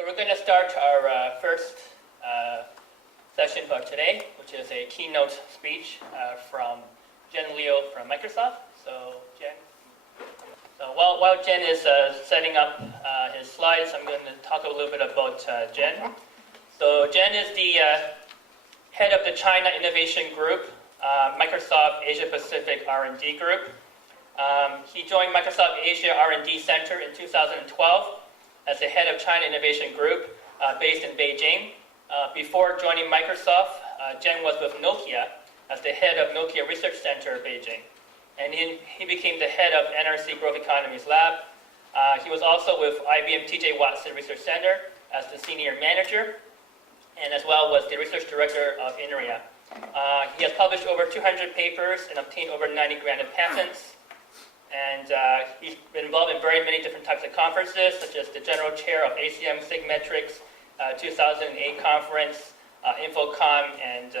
So we're going to start our first session for today, which is a keynote speech from Zhen Liu from Microsoft. So Zhen. So while Zhen is setting up his slides, I'm going to talk a little bit about Zhen. So Zhen is the head of the China Innovation Group, Microsoft Asia Pacific R&D Group. He joined Microsoft Asia R&D Center in 2012 as the head of China Innovation Group based in Beijing. Before joining Microsoft, Zhen was with Nokia as the head of Nokia Research Center Beijing. And he became the head of NRC Growth Economies Lab. He was also with IBM TJ Watson Research Center as the senior manager, and as well was the research director of INRIA. He has published over 200 papers and obtained over 90 granted patents. And he's been involved in very many different types of conferences, such as the general chair of ACM Sigmetrics 2008 conference, InfoComm, and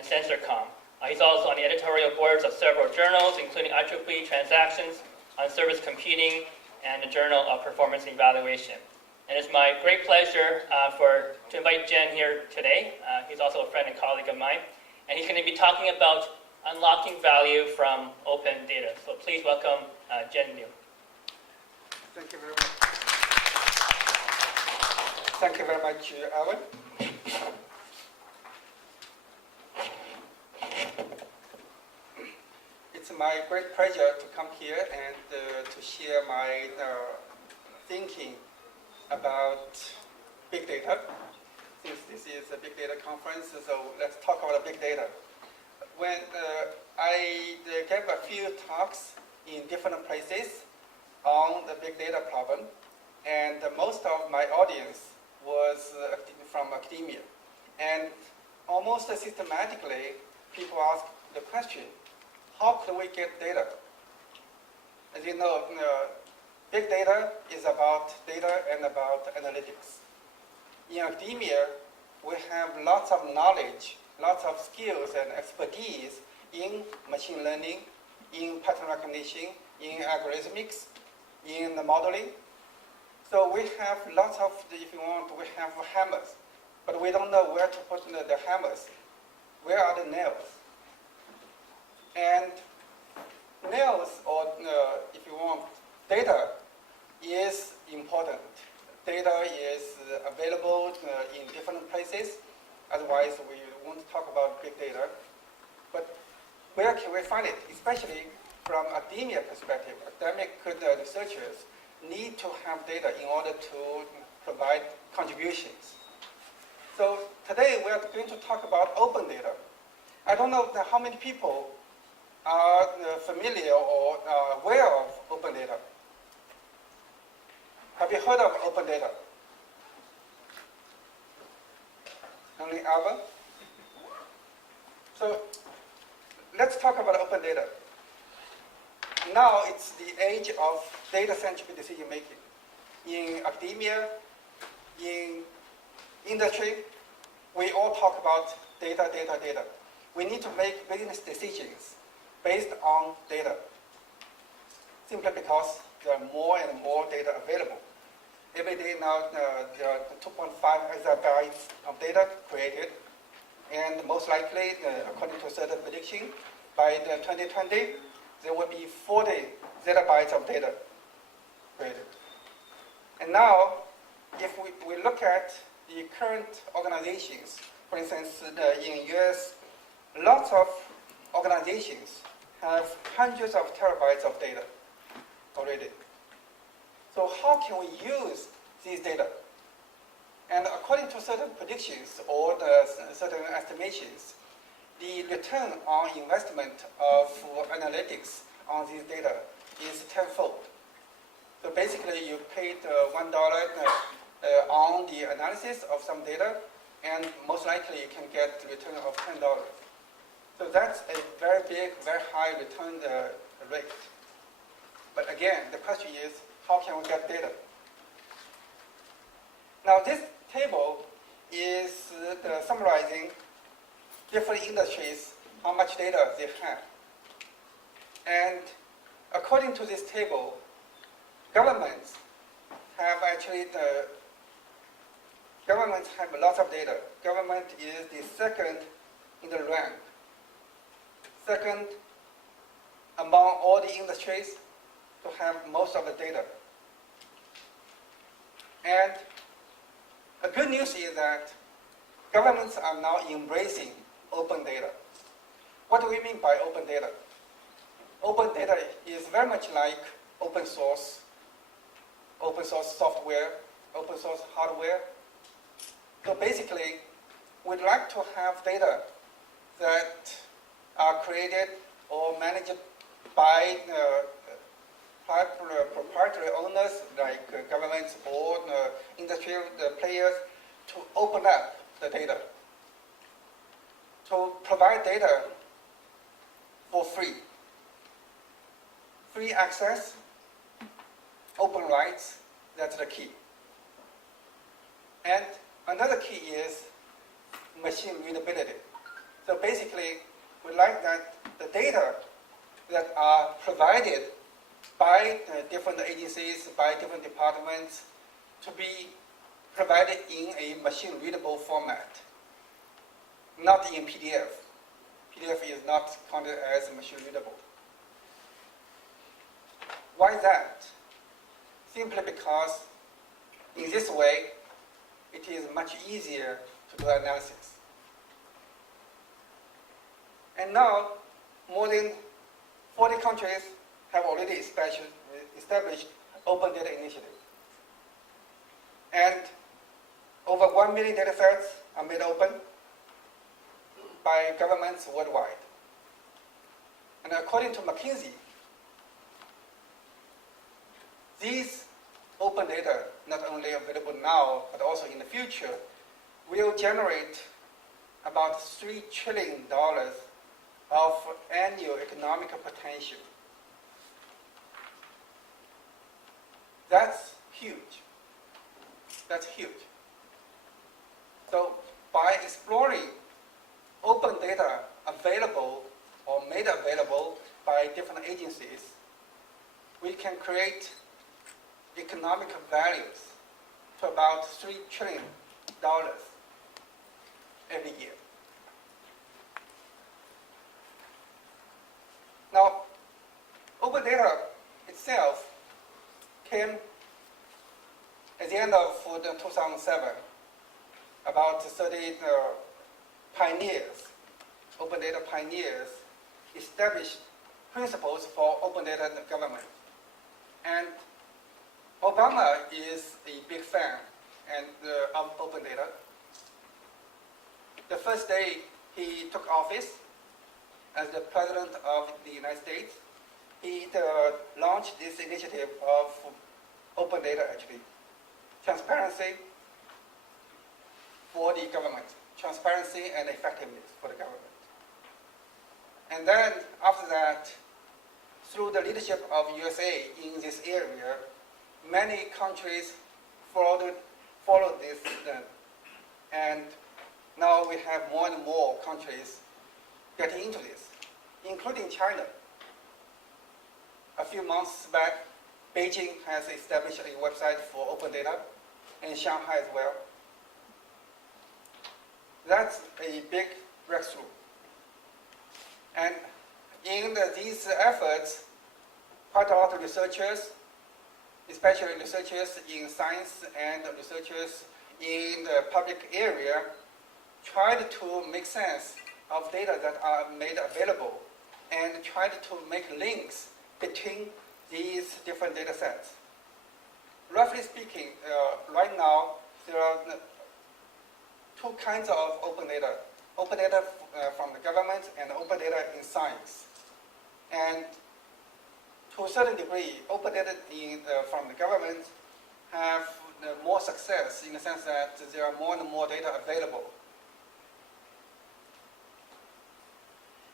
SensorComm. He's also on the editorial boards of several journals, including IEEE Transactions on Service Computing and the Journal of Performance Evaluation. And it's my great pleasure to invite Zhen here today. He's also a friend and colleague of mine. And he's going to be talking about unlocking value from open data. So please welcome Zhen Liu. Thank you very much. Thank you very much, Alan. It's my great pleasure to come here and to share my thinking about big data. Since this is a big data conference, so let's talk about big data. When I gave a few talks in different places on the big data problem, and most of my audience was from academia. And almost systematically, people ask the question, how can we get data? As you know, big data is about data and about analytics. In academia, we have lots of knowledge, lots of skills and expertise in machine learning, in pattern recognition, in algorithmics, in the modeling. So we have lots of, if you want, we have hammers, but we don't know where to put the hammers. Where are the nails? And nails, or if you want, data is important. Data is available in different places. Otherwise, we won't talk about big data. But where can we find it? Especially from academia perspective, academic researchers need to have data in order to provide contributions. So today we are going to talk about open data. I don't know how many people are familiar or aware of open data. Have you heard of open data? Only Alva? So let's talk about open data. Now it's the age of data-centric decision making. In academia, in industry, we all talk about data, data, data. We need to make business decisions based on data, simply because there are more and more data available. Every day now, there are 2.5 exabytes of data created, and most likely, according to certain prediction, by 2020, there will be 40 zettabytes of data created. And now, if we look at the current organizations, for instance, in US, lots of organizations have hundreds of terabytes of data already. So how can we use these data? And according to certain predictions or certain estimations, the return on investment of analytics on these data is tenfold. So basically, you paid $1 on the analysis of some data, and most likely you can get a return of $10. So that's a very big, very high return rate. But again, the question is, how can we get data? Now this table is summarizing different industries, how much data they have. And according to this table, governments have actually governments have lots of data. Government is the second in the rank, second among all the industries to have most of the data. And the good news is that governments are now embracing open data. What do we mean by open data? Open data is very much like open source software, open source hardware. So basically, we'd like to have data that are created or managed by proprietary owners like governments or industry players to open up the data, to provide data for free. Free access, open rights, that's the key. And another key is machine readability. So basically, we like that the data that are provided by different agencies, by different departments, to be provided in a machine readable format, not in PDF. PDF is not counted as machine readable. Why that? Simply because in this way, it is much easier to do analysis. And now, more than 40 countries have already established open data initiative. And over 1 million data sets are made open by governments worldwide. And according to McKinsey, these open data, not only available now, but also in the future, will generate about $3 trillion of annual economic potential. That's huge. That's huge. So by exploring open data available or made available by different agencies, we can create economic values to about $3 trillion every year. Now, open data itself came at the end of 2007, about 30 pioneers, open data pioneers, established principles for open data government. And Obama is a big fan of open data. The first day he took office as the President of the United States, he launched this initiative of open data, actually. Transparency for the government. Transparency and effectiveness for the government. And then, after that, through the leadership of USA in this area, many countries followed this. And now we have more and more countries getting into this, including China. A few months back, Beijing has established a website for open data, and Shanghai as well. That's a big breakthrough. And in these efforts, quite a lot of researchers, especially researchers in science and researchers in the public area, tried to make sense of data that are made available and tried to make links between these different data sets. Roughly speaking, right now, there are two kinds of open data. Open data from the government and open data in science. And to a certain degree, open data from the government have more success in the sense that there are more and more data available.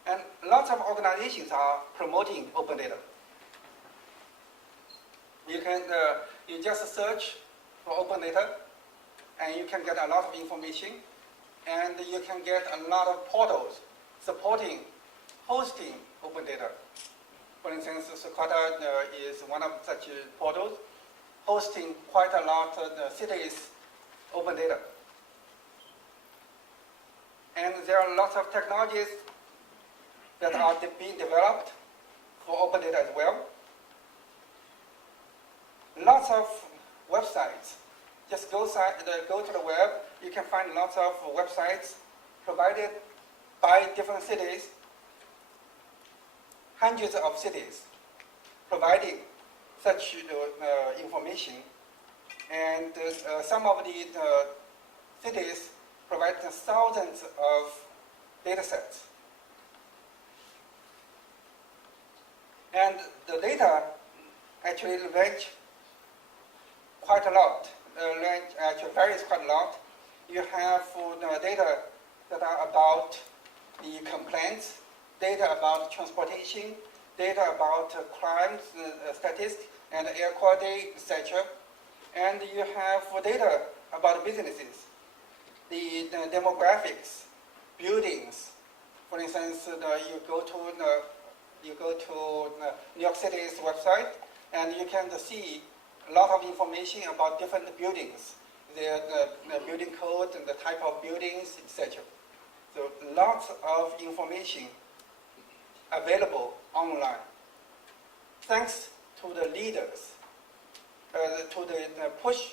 And lots of organizations are promoting open data. You just search for open data, and you can get a lot of information, and you can get a lot of portals supporting hosting open data. For instance, Socrata is one of such portals, hosting quite a lot of cities' open data. And there are lots of technologies that are being developed for open data as well. Lots of websites. Just go to the web. You can find lots of websites provided by different cities, hundreds of cities, providing such information. And some of the cities provide thousands of data sets. And the data actually range quite a lot. Actually varies quite a lot. You have data that are about the complaints, data about transportation, data about crimes, statistics, and air quality, etc. And you have data about businesses, the demographics, buildings. For instance, you go to New York City's website, and you can see a lot of information about different buildings, the building code and the type of buildings, etc. So lots of information available online, thanks to the leaders, to the push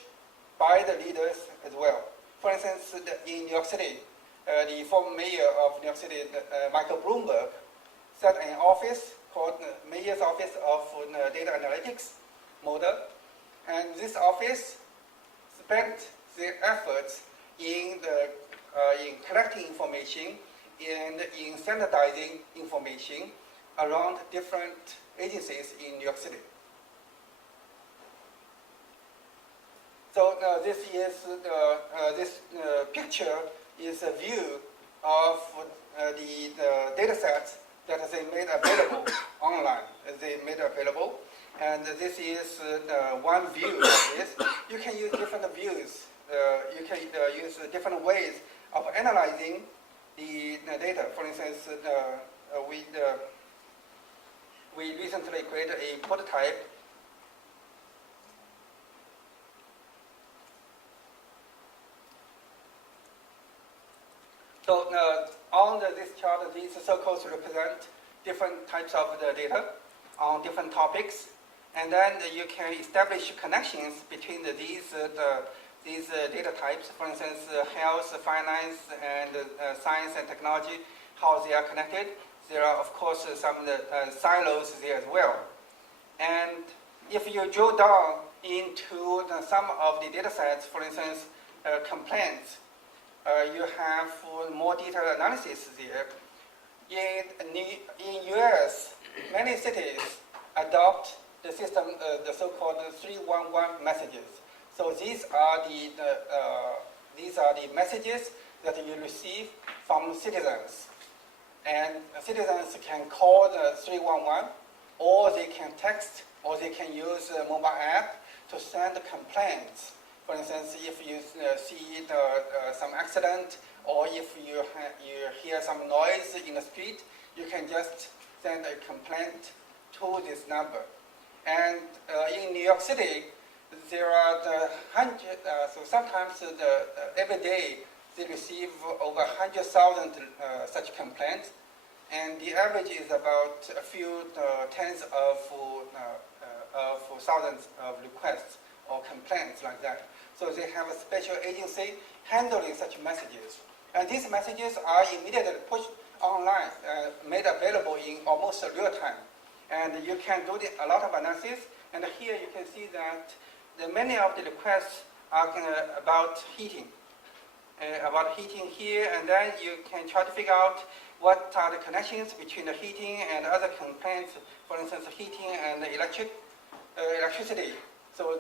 by the leaders as well. For instance, in New York City, the former mayor of New York City, Michael Bloomberg, set an office called Mayor's Office of Data Analytics Model. And this office spent their efforts in collecting information and in standardizing information around different agencies in New York City. So this picture is a view of the data sets that they made available online. They made available. And this is one view of this. You can use different views. You can use different ways of analyzing the data. For instance, we recently created a prototype . So on this chart, these circles represent different types of the data on different topics. And then you can establish connections between these data types. For instance, health, finance, and science and technology, how they are connected. There are, of course, some silos there as well. And if you drill down into some of the data sets, for instance, complaints, you have more detailed analysis there. In US, many cities adopt the system, the so-called 311 messages. So these are the messages that you receive from citizens, and citizens can call the 311, or they can text, or they can use a mobile app to send complaints. For instance, if you see some accident, or if you hear some noise in the street, you can just send a complaint to this number. And in New York City, there are so sometimes every day they receive over 100,000 such complaints, and the average is about a few tens of thousands of requests or complaints like that. So they have a special agency handling such messages. And these messages are immediately pushed online, made available in almost real time. And you can do a lot of analysis. And here you can see that many of the requests are about heating. About heating here, and then you can try to figure out what are the connections between the heating and other complaints, for instance, heating and electricity. So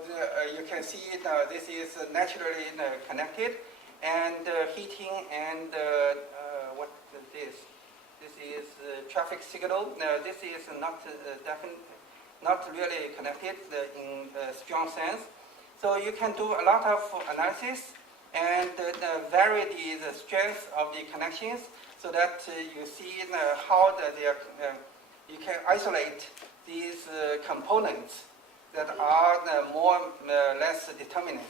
you can see this is naturally connected, and heating and what is this? This is traffic signal. This is not really connected in a strong sense. So you can do a lot of analysis and vary the strength of the connections so that you see how you can isolate these components that are more or less determinate.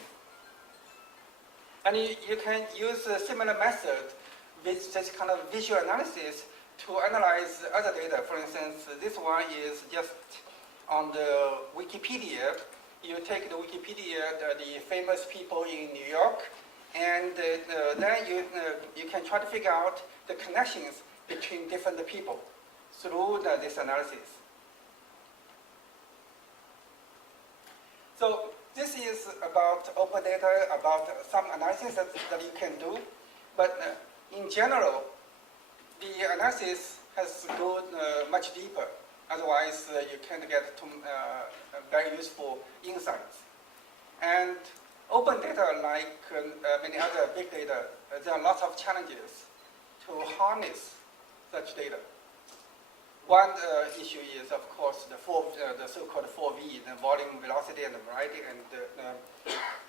And you can use a similar method with this kind of visual analysis to analyze other data. For instance, this one is just on the Wikipedia. You take the Wikipedia, the famous people in New York, and then you can try to figure out the connections between different people through this analysis. So this is about open data, about some analysis that you can do. But in general, the analysis has to go much deeper. Otherwise, you can't get to very useful insights. And open data, like many other big data, there are lots of challenges to harness such data. One issue is, of course, the so-called 4V, the volume, velocity, and variety,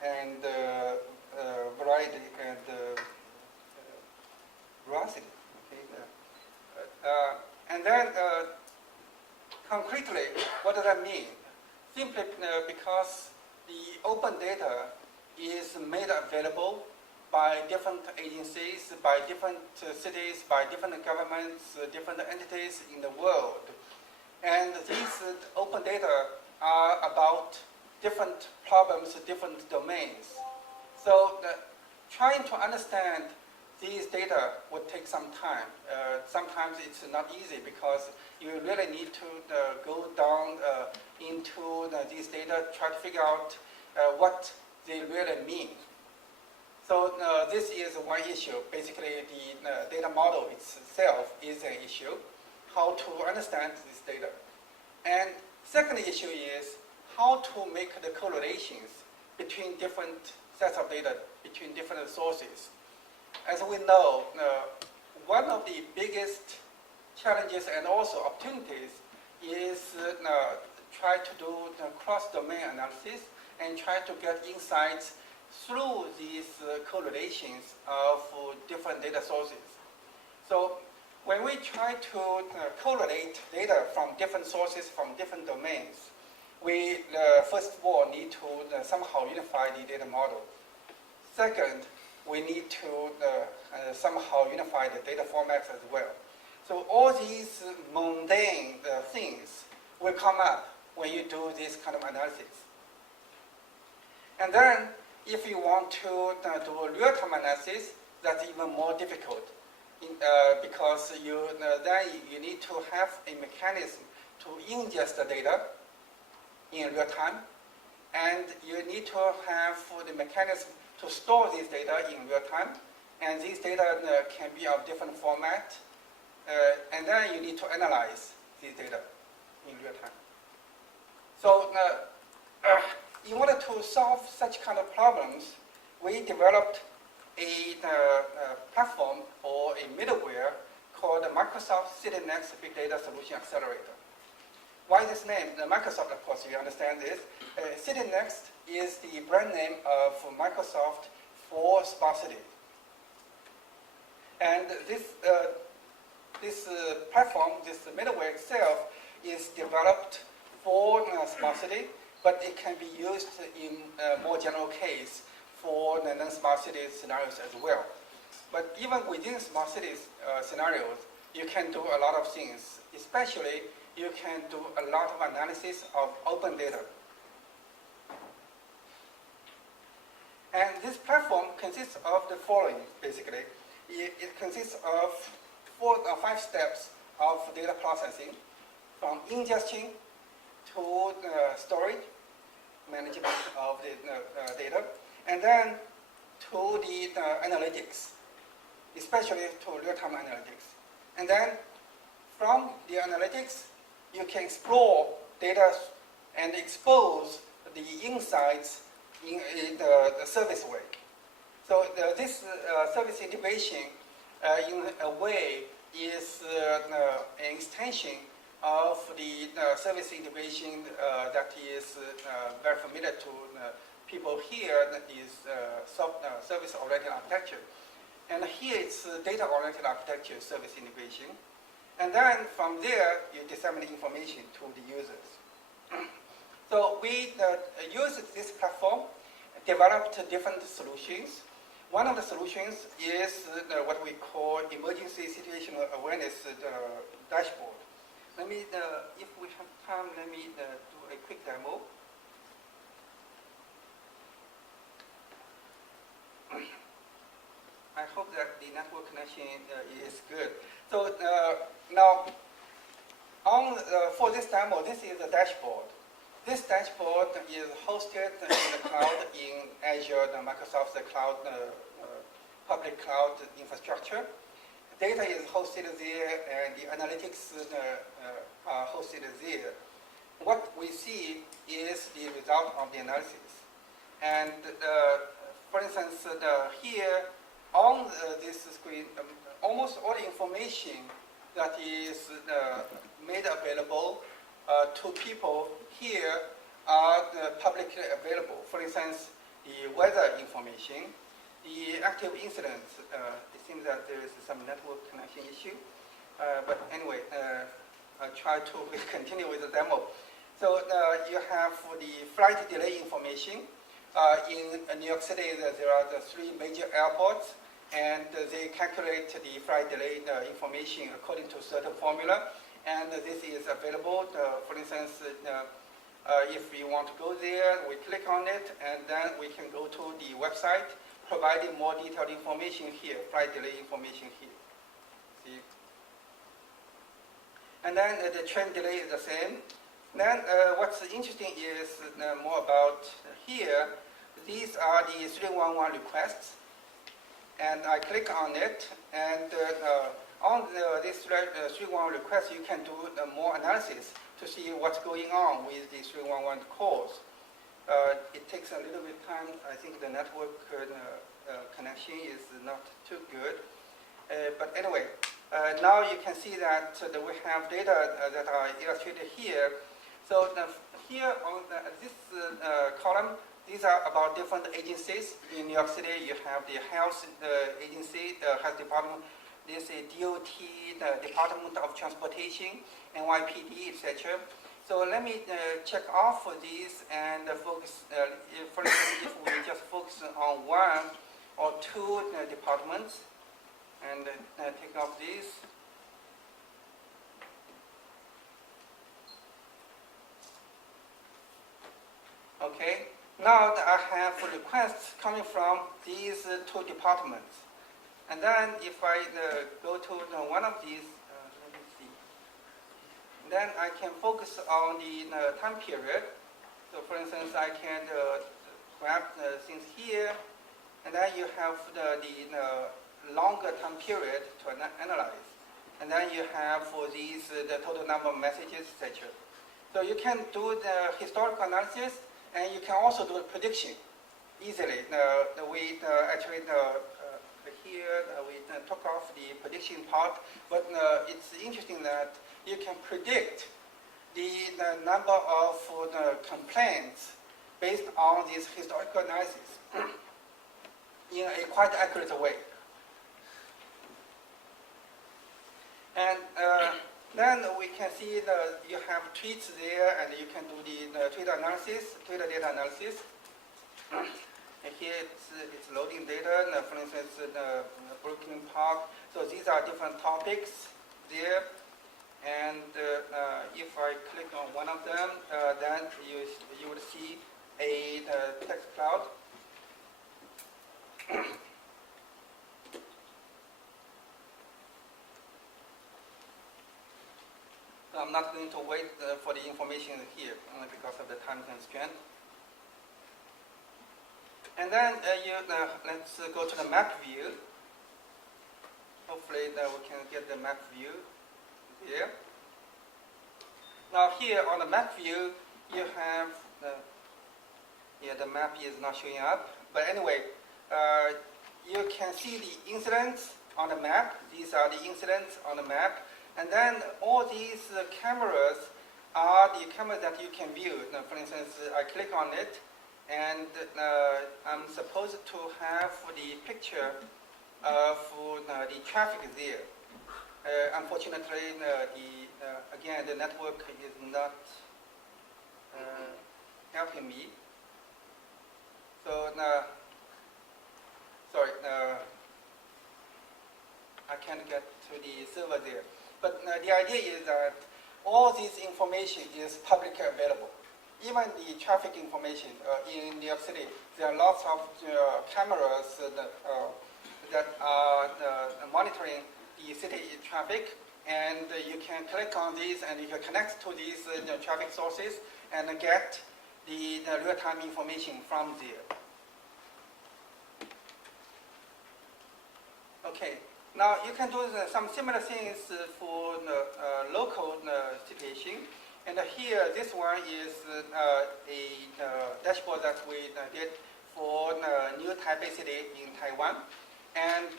and variety and veracity. Okay? And then, concretely, what does that mean? Simply because the open data is made available by different agencies, by different cities, by different governments, different entities in the world. And these open data are about different problems, different domains. So trying to understand these data would take some time. Sometimes it's not easy because you really need to go down into these data, try to figure out what they really mean. So this is one issue. Basically, the data model itself is an issue, how to understand this data. And second issue is how to make the correlations between different sets of data, between different sources. As we know, one of the biggest challenges and also opportunities is try to do cross-domain analysis and try to get insights through these correlations of different data sources. So when we try to correlate data from different sources, from different domains, we first of all need to somehow unify the data model. Second, we need to somehow unify the data formats as well. So all these mundane things will come up when you do this kind of analysis. And then, if you want to do a real-time analysis, that's even more difficult because then you need to have a mechanism to ingest the data in real time, and you need to have the mechanism to store these data in real time, and these data can be of different format, and then you need to analyze these data in real time. So in order to solve such kind of problems, we developed a platform or a middleware called the Microsoft CityNext Big Data Solution Accelerator. Why this name? The Microsoft, of course, you understand this. CityNext is the brand name of Microsoft for sparsity. And this platform, this middleware itself, is developed for sparsity, but it can be used in a more general case for the non-smart city scenarios as well. But even within smart cities scenarios, you can do a lot of things. Especially, you can do a lot of analysis of open data. And this platform consists of the following, basically. It consists of 4 or 5 steps of data processing, from ingestion to storage, management of the data, and then to the analytics, especially to real-time analytics. And then from the analytics, you can explore data and expose the insights in the service way. So this service integration, in a way, is an extension of the service integration that is very familiar to people here, that is service-oriented architecture. And here it's data-oriented architecture service integration. And then from there, you disseminate information to the users. So we use this platform, developed different solutions. one of the solutions is what we call emergency situational awareness dashboard. Let me, if we have time, let me do a quick demo. I hope that the network connection is good. So now, for this demo, this is a dashboard. This dashboard is hosted in the cloud in Azure, Microsoft's cloud, public cloud infrastructure. Data is hosted there, and the analytics are hosted there. What we see is the result of the analysis. And for instance, here on this screen, almost all the information that is made available to people here are publicly available. For instance, the weather information, the active incidents. It seems that there is some network connection issue. But anyway, I'll try to continue with the demo. So you have the flight delay information. In New York City, there are the 3 major airports, and they calculate the flight delay information according to certain formula. And this is available. For instance, if we want to go there, we click on it, and then we can go to the website, providing more detailed information here, flight delay information here. See? And then the train delay is the same. Then what's interesting is more about here. These are the 311 requests. And I click on it, and on this 311 request, you can do more analysis to see what's going on with the 311 calls. It takes a little bit of time. I think the network connection is not too good. But anyway, now you can see that we have data that are illustrated here. So here on this column, these are about different agencies. In New York City, you have the health agency, the health department. There's a DOT, the Department of Transportation, NYPD, etc. So let me check off these and focus. For instance, if we just focus on 1 or 2 departments and take off these. Okay. Now I have requests coming from these 2 departments. And then if I go to one of these, let me see. Then I can focus on the time period. So for instance, I can grab things here, and then you have the longer time period to analyze. And then you have for these the total number of messages, etc. So you can do the historical analysis, and you can also do a prediction easily. We actually here we took off the prediction part, but it's interesting that you can predict the number of complaints based on this historical analysis in a quite accurate way. And then we can see you have tweets there, and you can do the Twitter data analysis. And here it's loading data. For instance, the Brooklyn Park. So these are different topics there. And if I click on one of them, then you would see a text cloud. I'm not going to wait for the information here because of the time constraint. And then let's go to the map view. Hopefully we can get the map view here. Now here on the map view, you have the map is not showing up. But anyway, you can see the incidents on the map. These are the incidents on the map. And then all these cameras are the cameras that you can view. Now, for instance, I click on it, and I'm supposed to have the picture of the traffic there. Unfortunately, again, the network is not helping me. So sorry, can get to the server there. But the idea is that all this information is publicly available. Even the traffic information in New York City, there are lots of cameras that are monitoring the city traffic, and you can click on these and you can connect to these traffic sources and get the real-time information from there. Okay, now you can do some similar things for local situation. And here, this one is a dashboard that we did for New Taipei City in Taiwan. And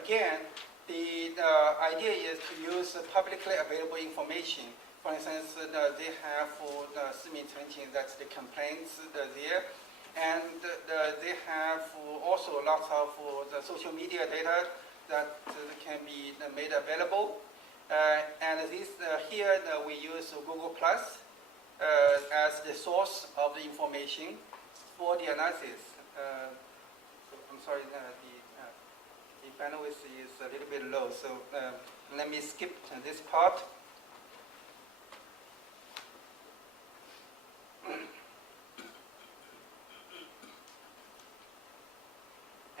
again, the idea is to use publicly available information. For instance, they have for Simin-Chengqing, that's the complaints there. And they have also lots of the social media data that can be made available. And this here we use Google Plus as the source of the information for the analysis. I'm sorry, the bandwidth is a little bit low, so let me skip this part.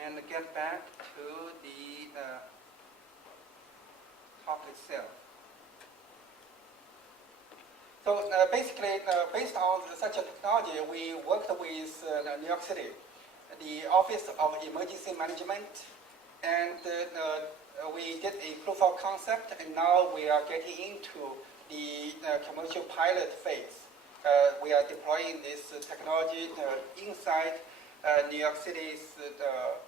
And get back to the talk itself. So basically, based on such a technology, we worked with New York City, the Office of Emergency Management, and we did a proof of concept, and now we are getting into the commercial pilot phase. We are deploying this technology inside New York City's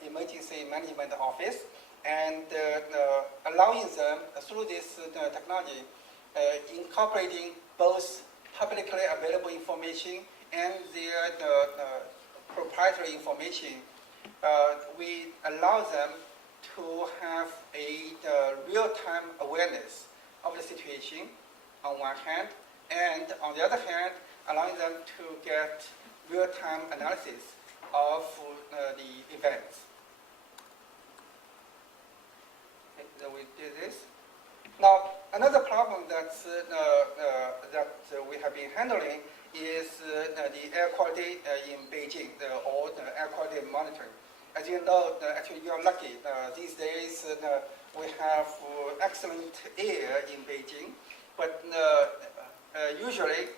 Emergency Management Office, and allowing them, through this technology, incorporating both publicly available information and their proprietary information. We allow them to have a real-time awareness of the situation on one hand, and on the other hand, allowing them to get real-time analysis of the events. Okay, so we did this. Now, another problem that we have been handling is the air quality in Beijing, or the air quality monitoring. As you know, actually you are lucky. These days we have excellent air in Beijing, but usually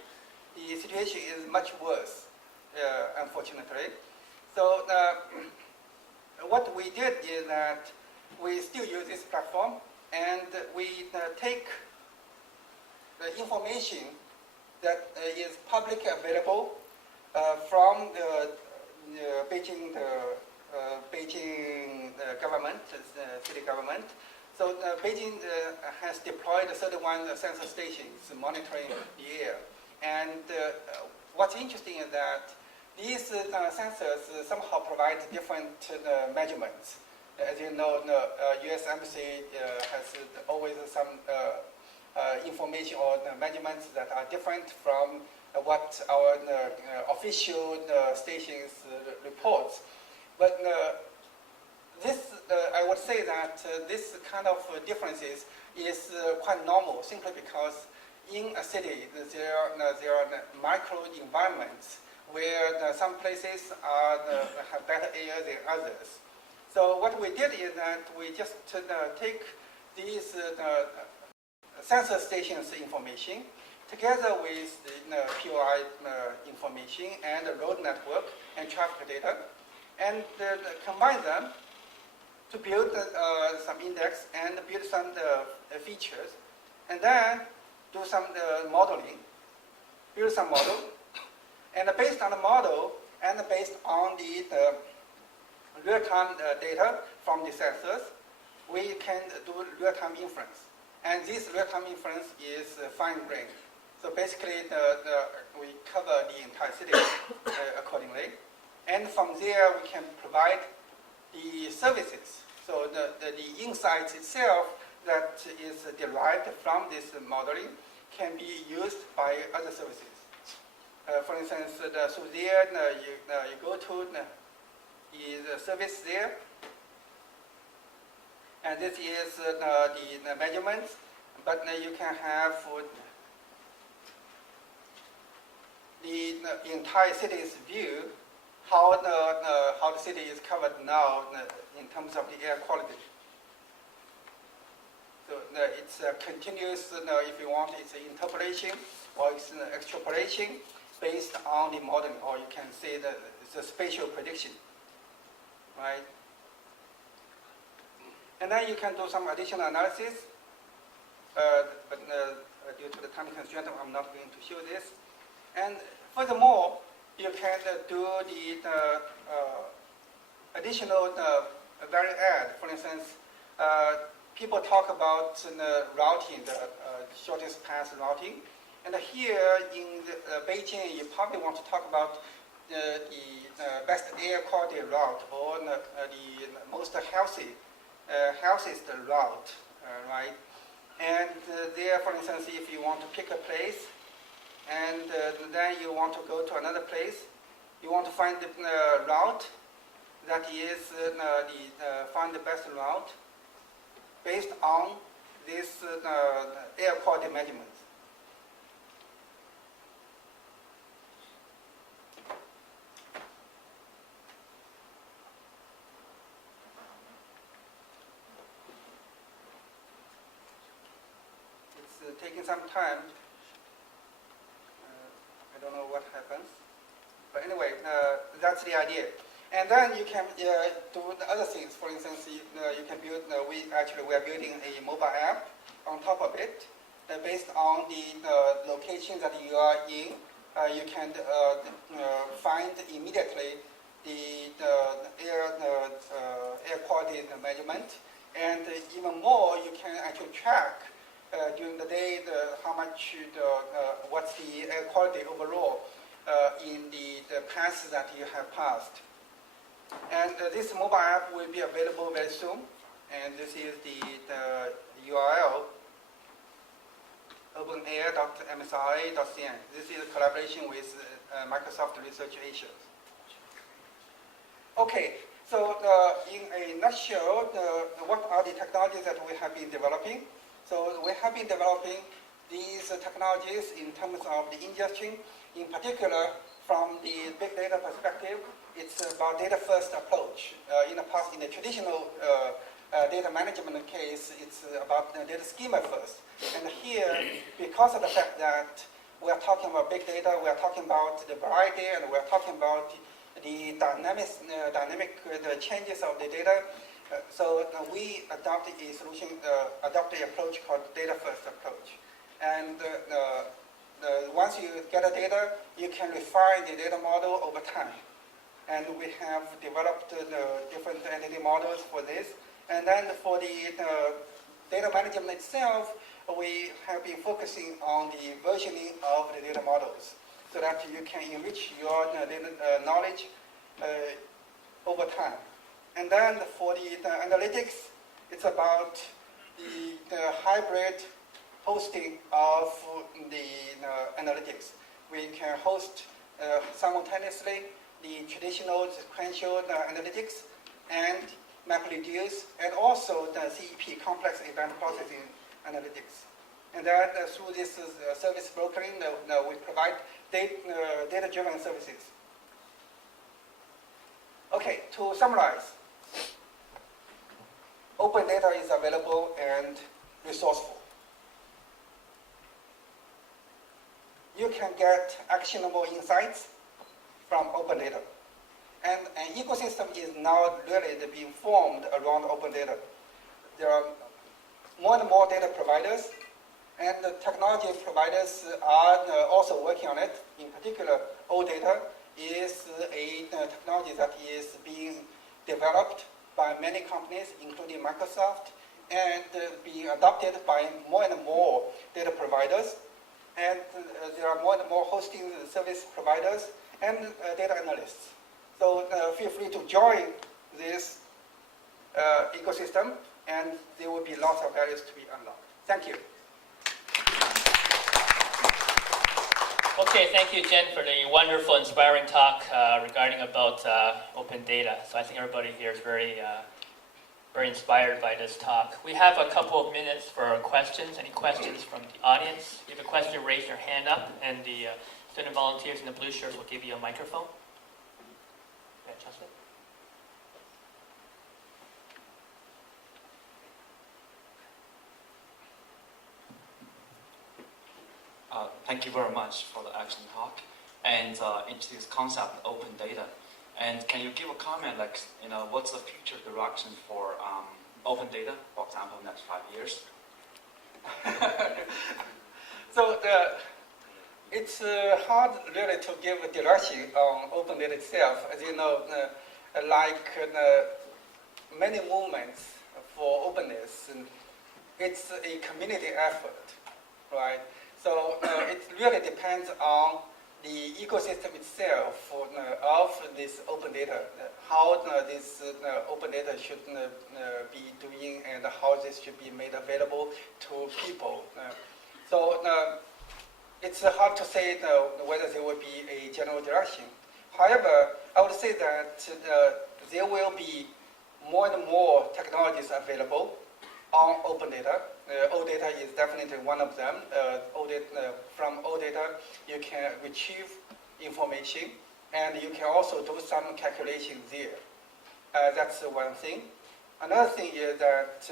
the situation is much worse, unfortunately. So what we did is that we still use this platform, and we take the information that is publicly available from the Beijing government, city government. So Beijing has deployed 31 sensor stations monitoring the air. And what's interesting is that these sensors somehow provide different measurements. As you know, the U.S. Embassy has always some information or measurements that are different from what our official stations reports. But this, I would say that this kind of differences is quite normal, simply because in a city there are micro environments where some places have better air than others. So what we did is that we just take these sensor stations information together with the POI information and the road network and traffic data, and combine them to build some index and build some features, and then do some modeling, build some model, and based on the model and based on the real-time data from the sensors, we can do real-time inference. And this real-time inference is fine-grained. So basically, we cover the entire city accordingly. And from there, we can provide the services. So the insights itself that is derived from this modeling can be used by other services. For instance, so there, you go to the service there, And this is the measurements, but you can have the entire city's view, how the city is covered now in terms of the air quality. So it's a continuous, if you want, it's an interpolation or it's an extrapolation based on the modeling, or you can say that it's a spatial prediction, right? And then you can do some additional analysis, but due to the time constraint, I'm not going to show this. And furthermore, you can do the additional value add. For instance, people talk about routing, the shortest path routing. And here in Beijing, you probably want to talk about the best air quality route or the most healthiest route, right? And there, for instance, if you want to pick a place, and then you want to go to another place, you want to find the route that is find the best route based on this air quality measurements. It's taking some time. I don't know what happens. But anyway, that's the idea. And then you can do the other things. For instance, you can build, we are building a mobile app on top of it. Based on the location that you are in, you can find immediately the air quality measurement. And even more, you can actually track during the day how much, what's the air quality overall in the paths that you have passed. And this mobile app will be available very soon. And this is the URL, openair.msra.cn. This is a collaboration with Microsoft Research Asia. Okay, so in a nutshell, what are the technologies that we have been developing? So we have been developing these technologies in terms of the ingestion. In particular, from the big data perspective, it's about data-first approach. In the past, in the traditional data management case, it's about the data schema first. And here, because of the fact that we are talking about big data, we are talking about the variety, and we are talking about the dynamic changes of the data, so we adopted a solution, adopted an approach called data-first approach. And once you get the data, you can refine the data model over time. And we have developed different entity models for this. And then for the data management itself, we have been focusing on the versioning of the data models so that you can enrich your data knowledge over time. And then for the analytics, it's about the hybrid hosting of the analytics. We can host simultaneously the traditional sequential analytics and MapReduce, and also the CEP, complex event processing analytics. And then through this service brokering, we provide data-driven services. Okay, to summarize, open data is available and resourceful. You can get actionable insights from open data. And an ecosystem is now really being formed around open data. There are more and more data providers, and the technology providers are also working on it. In particular, OData is a technology that is being developed by many companies, including Microsoft, and being adopted by more and more data providers. And there are more and more hosting service providers and data analysts. So feel free to join this ecosystem, and there will be lots of values to be unlocked. Thank you. Okay, thank you, Zhen, for the wonderful, inspiring talk regarding about open data. So I think everybody here is very very inspired by this talk. We have a couple of minutes for questions. Any questions from the audience? If you have a question, raise your hand up, and the student volunteers in the blue shirts will give you a microphone. Yeah, Justin? Thank you very much for the excellent talk and interesting concept, open data. And can you give a comment, like, what's the future direction for open data, for example, next 5 years? So it's hard really to give a direction on open data itself. As you know, like many movements for openness, it's a community effort, right? So it really depends on the ecosystem itself of this open data, how this open data should be doing and how this should be made available to people. So it's hard to say whether there will be a general direction. However, I would say that there will be more and more technologies available on open data. OData is definitely one of them. From OData, you can retrieve information, and you can also do some calculations there. That's one thing. Another thing is that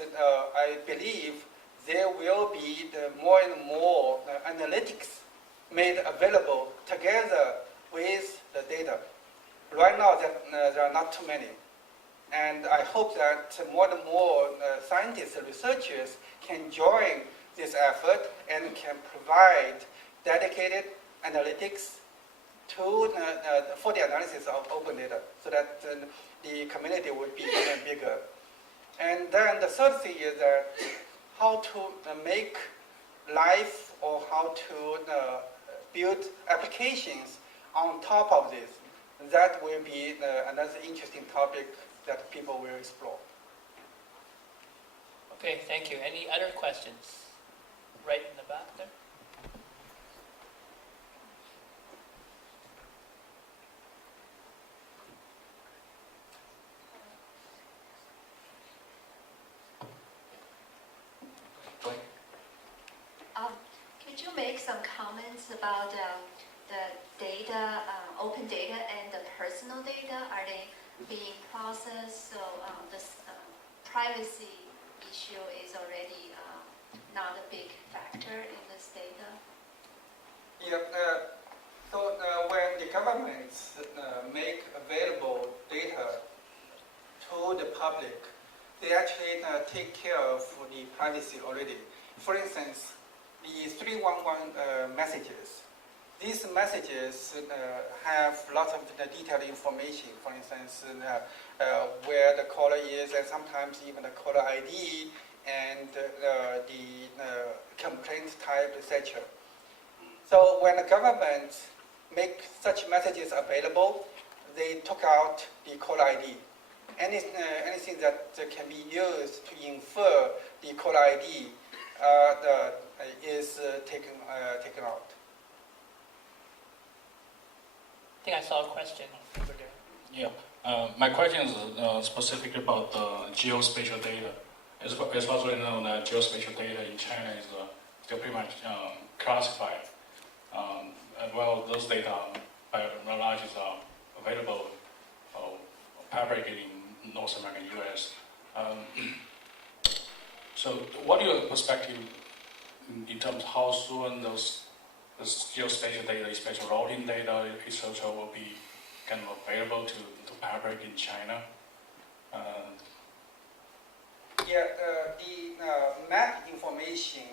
I believe there will be more and more analytics made available together with the data. Right now, there are not too many. And I hope that more and more scientists and researchers can join this effort and can provide dedicated analytics for the analysis of open data so that the community would be even bigger. And then the third thing is that how to make life or how to build applications on top of this. That will be another interesting topic that people will explore. Okay, thank you. Any other questions? Right in the back there. Could you make some comments about the data, open data and the personal data? Are they being processed? So this privacy issue is already not a big factor in this data? Yeah, so when the governments make available data to the public, they actually take care of the privacy already. For instance, the 311 messages. These messages have lots of detailed information. For instance, where the caller is, and sometimes even the caller ID and the complaint type, etc. So when the government make such messages available, they took out the caller ID. Anything that can be used to infer the caller ID is taken out. I think I saw a question over there. Yeah, my question is specific about the geospatial data. As far as I know, that geospatial data in China is still pretty much classified. Well, those data, by and large, is available or fabricated in North America and US. So what is your perspective in terms of how soon this geospatial data, especially routing data, etc., will be kind of available to fabric in China? The map information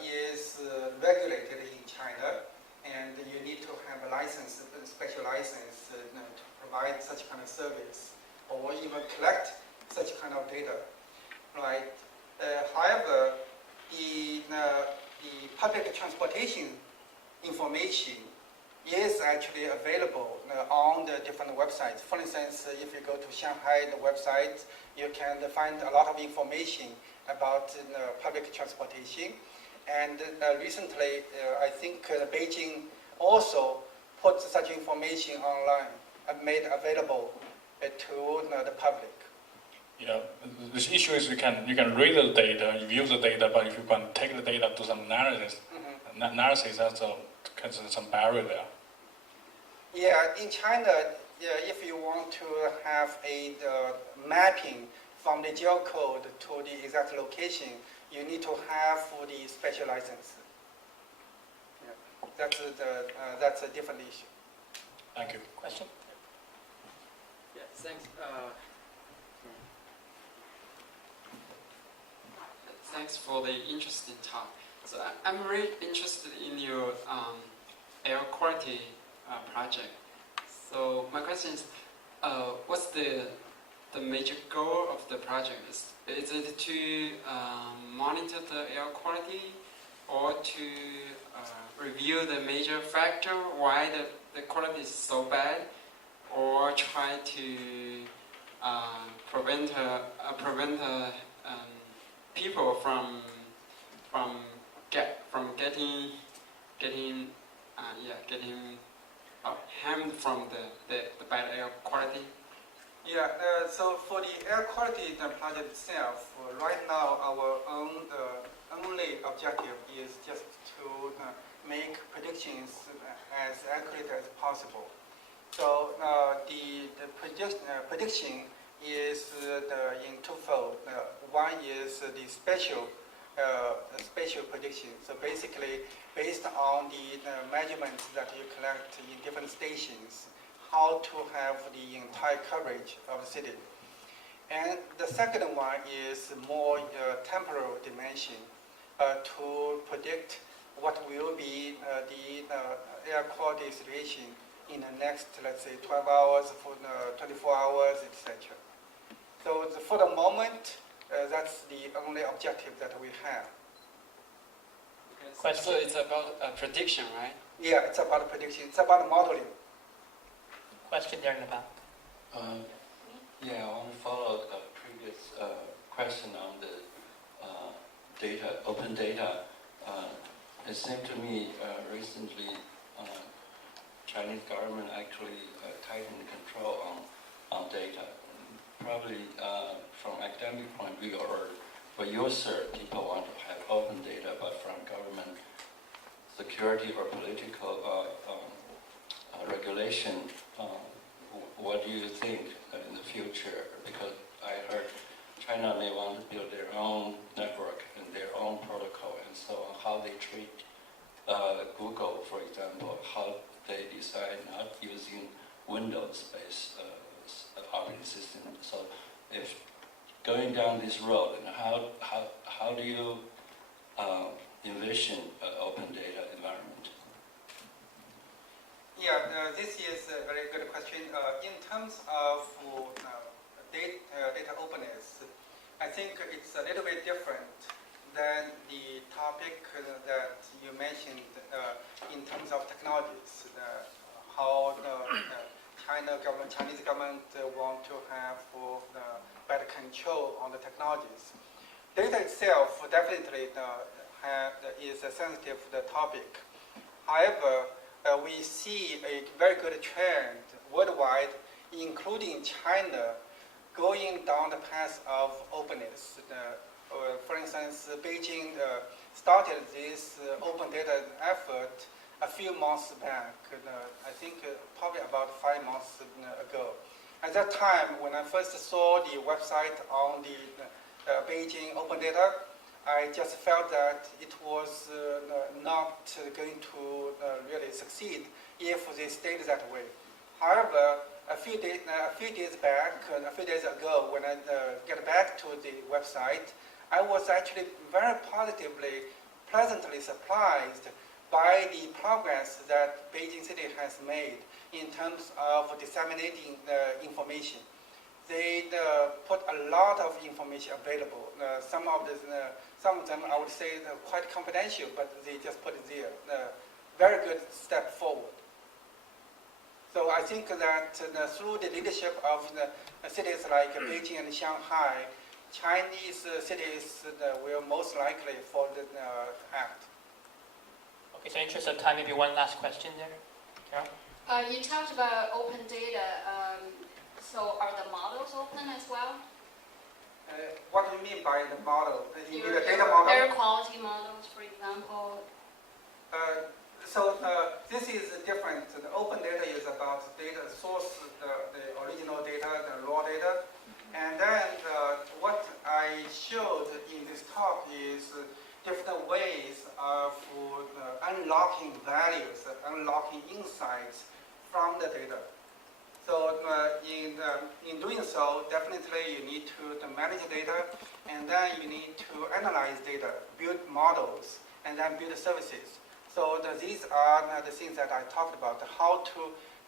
is regulated in China, and you need to have a license, a special license to provide such kind of service or even collect such kind of data, right? However, the public transportation information is actually available on the different websites. For instance, if you go to Shanghai, the website, you can find a lot of information about public transportation. And recently, I think Beijing also put such information online and made available to the public. the issue is you can read the data, you view the data, but if you can take the data, do some analysis, that's some barrier there. Yeah, in China, if you want to have a mapping from the geocode to the exact location, you need to have the special license. Yeah. That's a different issue. Thank you. Question? Yeah, thanks. Thanks for the interesting talk. So I'm really interested in your air quality project. So my question is, what's the major goal of the project? Is it to monitor the air quality, or to review the major factor why the quality is so bad, or try to prevent people from getting harmed from the bad air quality? Yeah, so for the air quality project itself, right now our only objective is just to make predictions as accurate as possible. So the prediction is in twofold. One is the spatial prediction. So basically, based on the measurements that you collect in different stations, how to have the entire coverage of the city. And the second one is more temporal dimension to predict what will be the air quality situation in the next, let's say, 12 hours, 24 hours, etc. So for the moment, that's the only objective that we have. Okay, so it's about prediction, right? Yeah, it's about prediction. It's about modeling. Question there in the back. Yeah, I want to follow the previous question on the data, open data. It seemed to me recently Chinese government actually tightened control on data. Probably from academic point of view or for user, people want to have open data, but from government security or political regulation, what do you think in the future? Because I heard China may want to build their own network and their own protocol and so on, how they treat Google, for example, how they decide not using Windows-based operating system. So if going down this road, and how do you envision an open data environment? Yeah, this is a very good question. In terms of data openness, I think it's a little bit different than the topic that you mentioned in terms of technologies, how Chinese government want to have better control on the technologies. Data itself definitely is a sensitive topic. However, we see a very good trend worldwide, including China, going down the path of openness. For instance, Beijing started this open data effort a few months back, I think probably about 5 months ago. At that time, when I first saw the website on the Beijing open data, I just felt that it was not going to really succeed if they stayed that way. However, a few days ago, when I get back to the website, I was actually very pleasantly surprised by the progress that Beijing City has made in terms of disseminating information. They put a lot of information available. Some of them I would say quite confidential, but they just put it there. Very good step forward. So I think that through the leadership of cities like Beijing and Shanghai, Chinese cities will most likely follow the act. Okay, so in interest of time, maybe one last question there. Carol? You talked about open data. So are the models open as well? What do you mean by the model? You mean Your the data model? air quality models, for example. This is different. The open data is about data source, the original data, the raw data. And then what I showed in this talk is different ways of unlocking values, unlocking insights from the data. So in doing so, definitely you need to manage data, and then you need to analyze data, build models, and then build services. So these are the things that I talked about, how to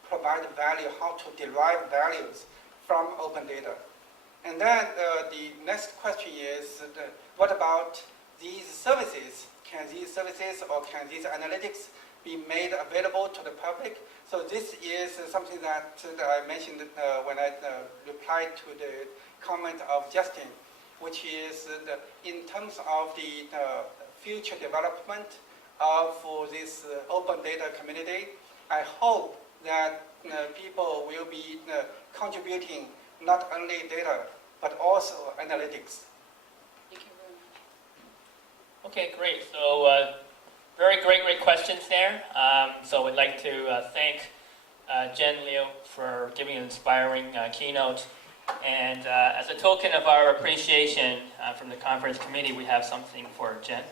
provide value, how to derive values from open data. And then the next question is, what about these services? Can these services or can these analytics be made available to the public? So this is something that I mentioned when I replied to the comment of Justin, which is in terms of the future development of this open data community, I hope that people will be contributing not only data, but also analytics. Thank you very much. Okay, great. So very great questions there. So we'd like to thank Zhen Liu for giving an inspiring keynote. And as a token of our appreciation from the conference committee, we have something for Zhen.